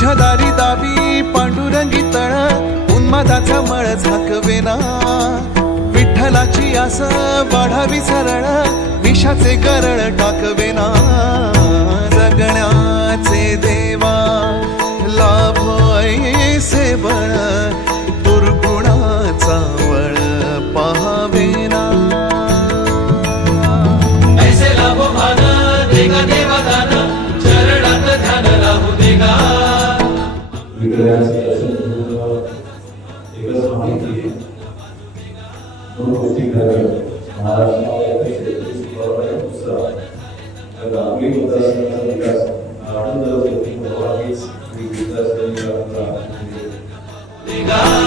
तुझ्या दारी दावी पांडुरंगी तळ उन्मादाचा मळ झाकवेना विठ्ठलाची आस वाढावी सरळ विषाचे करळ टाकवेना जगण्याचे देवा लाभ ऐसे बळ विकलांग एकच माहिती आहे दोन गोष्टी घ्याव्या महाराष्ट्राला गावली मतदारसंघाचा विकास आढळून जाऊ शकतो विकास